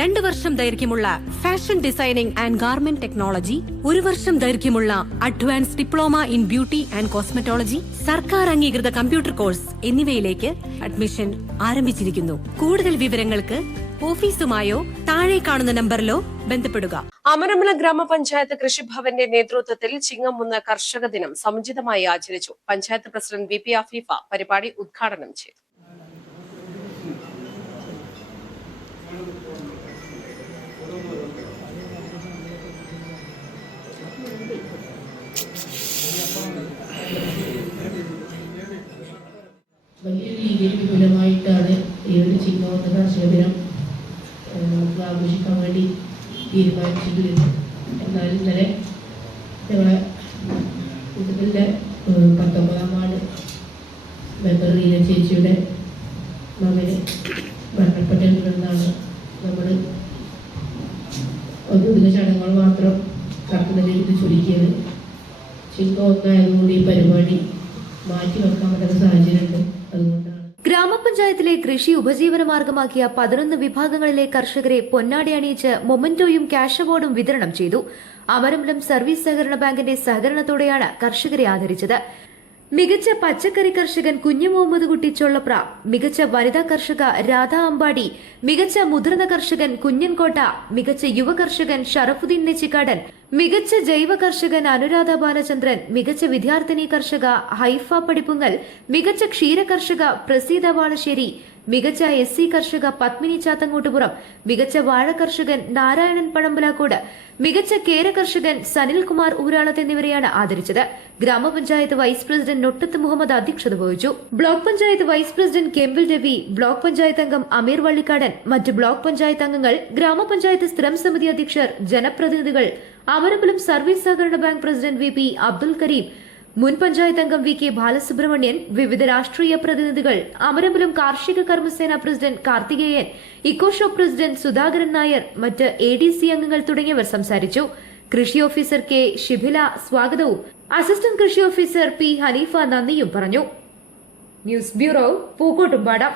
2 വർഷം ദൈർഘ്യമുള്ള fashion designing and garment technology, 1 വർഷം ദൈർഘ്യമുള്ള advance diploma in beauty and cosmetology, സർക്കാർ അംഗീകൃത കമ്പ്യൂട്ടർ കോഴ്സ് എന്നിവയിലേക്ക് അഡ്മിഷൻ ആരംഭിച്ചിരിക്കുന്നു. കൂടുതൽ വിവരങ്ങൾക്ക് ഓഫീസുമായോ താഴെ കാണുന്ന നമ്പറിലോ ബന്ധപ്പെടുക. അമരമ്പലം ഗ്രാമപഞ്ചായത്ത് കൃഷിഭവന്റെ നേതൃത്വത്തിൽ ചിങ്ങമുന്ന് കർഷക ദിനം സമുചിതമായി ആചരിച്ചു. പഞ്ചായത്ത് പ്രസിഡന്റ് VP അഫീഫ പരിപാടി ഉദ്ഘാടനം ചെയ്തു. വലിയ രീതിയിൽ വിപുലമായിട്ടാണ് ഈ ഒരു ചിങ്ങമുന്ന് കർഷക ദിനം നമുക്ക് ആഘോഷിക്കാൻ വേണ്ടി തീരുമാനിച്ചിരുന്നു. എന്നാൽ ഇന്നലെ ഞങ്ങളെ കുടുംബത്തിലെ 19ാം വാർഡ് മെമ്പർ റീന ചേച്ചിയുടെ മകന് മരണപ്പെട്ടതിനാണ് നമ്മൾ ഔദ്യോഗിക ചടങ്ങുകൾ മാത്രം കർത്തവ്യത്തിൽ ചുരുക്കിയത്. ചിങ്ങം ഒന്നായതുകൊണ്ട് ഈ പരിപാടി മാറ്റിവെക്കാൻ പറ്റുന്ന സാഹചര്യമുണ്ട്. അതുകൊണ്ടാണ് ഗ്രാമപഞ്ചായത്തിലെ കൃഷി ഉപജീവനമാർഗമാക്കിയ 11 വിഭാഗങ്ങളിലെ കർഷകരെ പൊന്നാടി അണിയിച്ച് മൊമെന്റോയും ക്യാഷ് അവാർഡും വിതരണം ചെയ്തു. അമരമ്പലം സർവീസ് സഹകരണ ബാങ്കിന്റെ സഹകരണത്തോടെയാണ് കർഷകരെ ആദരിച്ചത്. മികച്ച പച്ചക്കറി കർഷകൻ കുഞ്ഞു മുഹമ്മദ് കുട്ടി ചൊള്ളപ്ര, മികച്ച വനിതാ കർഷക രാധ അമ്പാടി, മികച്ച മുതിർന്ന കർഷകൻ കുഞ്ഞൻകോട്ട, മികച്ച യുവ കർഷകൻ ഷറഫുദ്ദീൻ നെച്ചിക്കാടൻ, മികച്ച ജൈവ കർഷകൻ അനുരാധ ബാലചന്ദ്രൻ, മികച്ച വിദ്യാർത്ഥിനി കർഷക ഹൈഫ പടിപ്പുങ്ങൽ, മികച്ച ക്ഷീര കർഷക പ്രസീത വാളശ്ശേരി, മികച്ച SC കർഷക പത്മിനി ചാത്തങ്ങോട്ടുപുറം, മികച്ച വാഴ കർഷകൻ നാരായണൻ പഴമ്പലാക്കോട്, മികച്ച കേര കർഷകൻ സനിൽകുമാർ ഊരാളത്ത് എന്നിവരെയാണ് ആദരിച്ചത്. ഗ്രാമപഞ്ചായത്ത് വൈസ് പ്രസിഡന്റ് നൊട്ടത്ത് മുഹമ്മദ് അധ്യക്ഷത വഹിച്ചു. Block panchayat vice president Kempil Ravi, block panchayat അംഗം അമീർ വള്ളിക്കാടൻ, മറ്റ് ബ്ലോക്ക് പഞ്ചായത്ത് അംഗങ്ങൾ, ഗ്രാമപഞ്ചായത്ത് സ്ഥിരം സമിതി അധ്യക്ഷർ, ജനപ്രതിനിധികൾ, അമരമ്പലം സർവീസ് സഹകരണ bank president VP Abdul Kareem, മുൻ പഞ്ചായത്ത് അംഗം VK ബാലസുബ്രഹ്മണ്യൻ, വിവിധ രാഷ്ട്രീയ പ്രതിനിധികൾ, അമരമ്പലം കാർഷിക കർമ്മസേന president Karthikeyan, eco shop president Sudhakaran Nair, മറ്റ് ADC അംഗങ്ങൾ തുടങ്ങിയവർ സംസാരിച്ചു. കൃഷി ഓഫീസർ K ഷിബില സ്വാഗതവും അസിസ്റ്റന്റ് കൃഷി ഓഫീസർ P ഹനീഫ നന്ദിയും പറഞ്ഞു. News bureau, Pookkottumpadam.